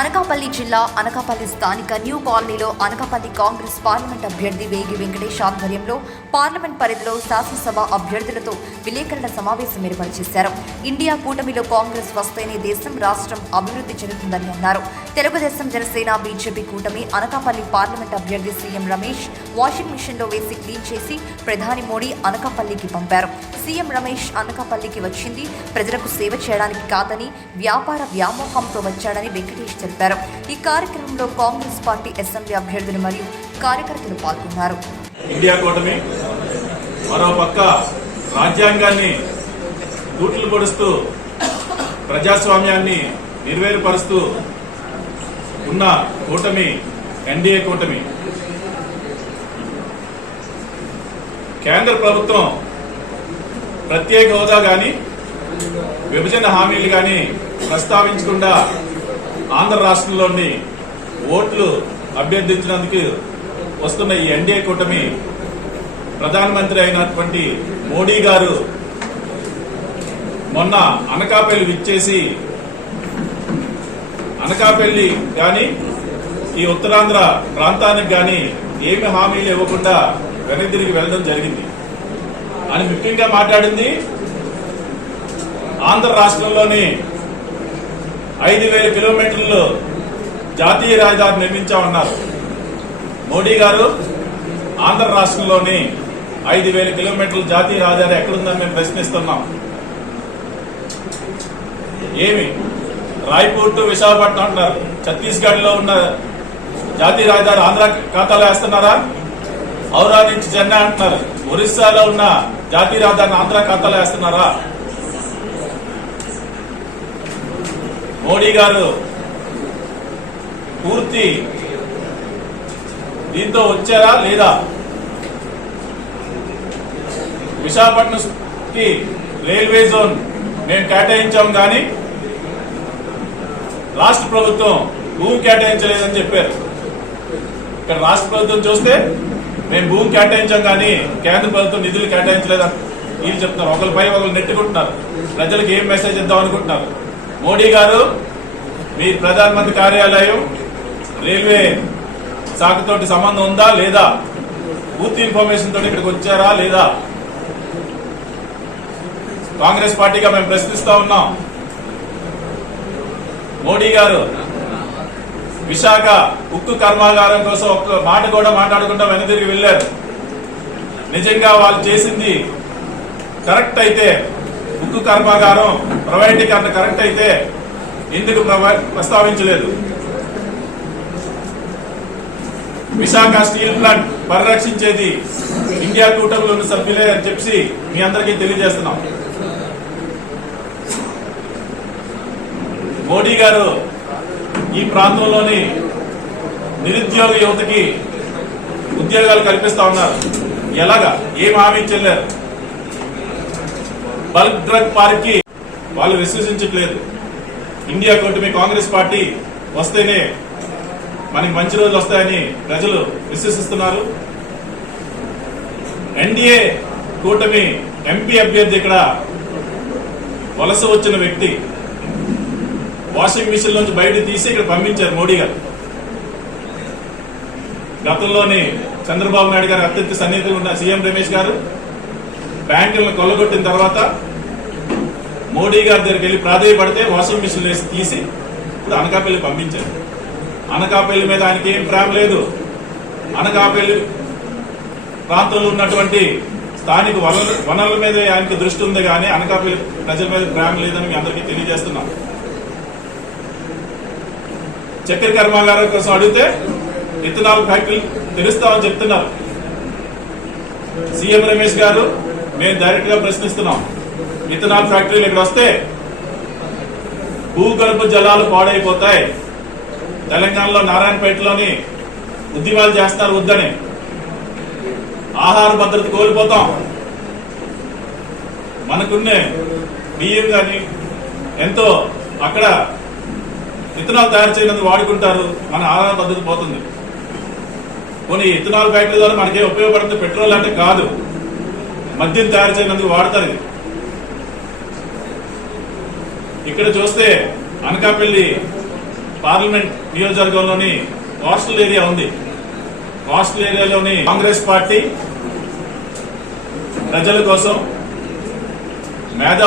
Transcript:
అనకాపల్లి జిల్లా అనకాపల్లి స్థానిక న్యూ కాలనీలో అనకాపల్లి కాంగ్రెస్ పార్లమెంట్ అభ్యర్థి వేగి వెంకటేష్ ఆధ్వర్యంలో పార్లమెంట్ పరిధిలో శాసనసభ అభ్యర్థులతో విలేకరుల సమావేశం ఏర్పాటు చేశారు. ఇండియా కూటమిలో కాంగ్రెస్ వస్తేనే దేశం రాష్ట్రం అభివృద్ధి చెందుతుందని అన్నారు. తెలుగుదేశం జనసేన బీజేపీ కూటమి అనకాపల్లి పార్లమెంట్ అభ్యర్థి సీఎం రమేష్ వాషింగ్ మిషన్లో వేసి క్లీన్ చేసి ప్రధాని మోడీ అనకాపల్లికి పంపారు. సీఎం రమేష్ అనకాపల్లికి వచ్చింది. ప్రజలకు సేవ చేయడానికి కాదని వ్యాపార వ్యామోహంతో వచ్చాడని వెంకటేష్ తెలిపారు. ఈ కార్యక్రమంలో కాంగ్రెస్ పార్టీ అసెంబ్లీ అభ్యర్థులు మరియు కార్యకర్తలు పాల్గొన్నారు. ఇండియా కూటమి మరో పక్క రాజ్యాంగాన్ని పొడుస్తూ ప్రజాస్వామ్యాన్ని నిర్వేరుపరుస్తూ ఉన్న కూటమి ఎన్డీఏ కూటమి. కేంద్ర ప్రభుత్వం ప్రత్యేక హోదా కానీ విభజన హామీలు కానీ ప్రస్తావించకుండా ఆంధ్ర రాష్ట్రంలోని ఓట్లు అభ్యర్థించినందుకు వస్తున్న ఈ ఎన్డీఏ కూటమి ప్రధానమంత్రి అయినటువంటి మోడీ గారు మొన్న అనకాపల్లి విచ్చేసి అనకాపల్లి కానీ ఈ ఉత్తరాంధ్ర ప్రాంతానికి కానీ ఏమి హామీలు ఇవ్వకుండా వెనక్కి వెళ్ళడం జరిగింది. అని ముఖ్యంగా మాట్లాడింది ఆంధ్ర రాష్ట్రంలోని ఐదు వేల కిలోమీటర్లు జాతీయ రహదారి నిర్మించామన్నారు. మోడీ గారు ఆంధ్ర రాష్ట్రంలోని ఐదు వేల కిలోమీటర్ల జాతీయ రహదారి ఎక్కడుందని మేము ప్రశ్నిస్తున్నాం. ఏమి? రాయ్పూర్ టు విశాఖపట్నం అంటున్నారు. ఛత్తీస్గఢ్లో ఉన్న జాతీయ రాజధాని ఆంధ్ర ఖాతాలో వేస్తున్నారా? ఔరా నుంచి చెన్నై అంటున్నారు. ఒరిస్సాలో ఉన్న జాతీయ రాజధాని ఆంధ్ర ఖాతాలో వేస్తున్నారా? మోడీ గారు పూర్తి దీంతో వచ్చారా లేదా? విశాఖపట్నంకి రైల్వే జోన్ మేము కేటాయించాం కానీ రాష్ట్ర ప్రభుత్వం భూమి కేటాయించలేదని చెప్పారు. ఇక్కడ రాష్ట్ర ప్రభుత్వం చూస్తే మేము భూమి కేటాయించాం కానీ కేంద్ర ప్రభుత్వం నిధులు కేటాయించలేదని వీళ్ళు చెప్తున్నారు. ఒకరిపై ఒకరు నెట్టుకుంటున్నారు. ప్రజలకు ఏం మెసేజ్ ఇద్దాం అనుకుంటున్నారు? మోడీ గారు మీ ప్రధానమంత్రి కార్యాలయం రైల్వే శాఖతోటి సంబంధం ఉందా లేదా? పూర్తి ఇన్ఫర్మేషన్ తోటి ఇక్కడికి వచ్చారా లేదా? కాంగ్రెస్ పార్టీగా మేము ప్రశ్నిస్తా ఉన్నాం. మోడీ గారు విశాఖ ఉక్కు కర్మాగారం కోసం ఒక్క మాట కూడా మాట్లాడకుండా వెనతిరిగి వెళ్ళారు. నిజంగా వాళ్ళు చేసింది కరెక్ట్ అయితే ఉక్కు కర్మాగారం ప్రైవేటీకరణ కరెక్ట్ అయితే ఎందుకు ప్రవ- ప్రస్తావించలేదు? విశాఖ స్టీల్ ప్లాంట్ పరిరక్షించేది ఇండియా కూటమిలో ఉన్న సభ్యులే అని చెప్పి మీ అందరికీ తెలియజేస్తున్నాం. మోడీ గారు ఈ ప్రాంతంలోని నిరుద్యోగ యువతకి ఉద్యోగాలు కల్పిస్తా ఉన్నారు. ఎలాగా? ఏం హామీ చెల్లారు బల్క్ డ్రగ్ పార్క్కి వాళ్ళు విశ్వసించట్లేదు. ఇండియా కూటమి కాంగ్రెస్ పార్టీ వస్తేనే మనకి మంచి రోజులు వస్తాయని ప్రజలు విశ్వసిస్తున్నారు. ఎన్డీఏ కూటమి ఎంపీ అభ్యర్థి ఇక్కడ వలస వచ్చిన వ్యక్తి వాషింగ్ మిషన్ నుంచి బయట తీసి ఇక్కడ పంపించారు మోడీ గారు. గతంలోని చంద్రబాబు నాయుడు గారు అత్యంత సన్నిహితులు ఉన్న సీఎం రమేష్ గారు బ్యాంకులను కొల్లగొట్టిన తర్వాత మోడీ గారి దగ్గరికి వెళ్ళి ప్రాధాయపడితే వాషింగ్ మిషన్ వేసి తీసి ఇప్పుడు అనకాపల్లి పంపించారు. అనకాపల్లి మీద ఆయనకి ఏం ప్రేమ లేదు. అనకాపల్లి ప్రాంతంలో ఉన్నటువంటి స్థానిక వనరుల వనరుల మీద ఆయనకి దృష్టి ఉంది కానీ అనకాపల్లి ప్రజల మీద ప్రేమ లేదని మీ అందరికీ తెలియజేస్తున్నాం చక్కెర కర్మాగారం కోసం అడిగితే ఇథనాల్ ఫ్యాక్టరీ తెలుస్తామని చెప్తున్నారు. సీఎం రమేష్ గారు మేము డైరెక్ట్గా ప్రశ్నిస్తున్నాం. ఇథనాల్ ఫ్యాక్టరీలు ఇక్కడ వస్తే భూగర్భ జలాలు పాడైపోతాయి. తెలంగాణలో నారాయణపేటలోని ఉద్యమాలు చేస్తారు వద్దని. ఆహార భద్రత కోల్పోతాం. మనకున్నే బియ్యం కానీ ఎంతో అక్కడ విత్తనాలు తయారు చేయనందుకు వాడుకుంటారు. మన ఆహార పద్ధతి పోతుంది. కొన్ని ఇథనాల్ ఫ్యాక్టరీ ద్వారా మనకే ఉపయోగపడుతుంది పెట్రోల్ అంటే కాదు. మద్యం తయారు చేయనందుకు వాడతారు ఇది. ఇక్కడ చూస్తే అనకాపల్లి పార్లమెంట్ నియోజకవర్గంలోని కోస్టల్ ఏరియా ఉంది. కోస్టల్ ఏరియాలోని కాంగ్రెస్ పార్టీ ప్రజల కోసం మేధా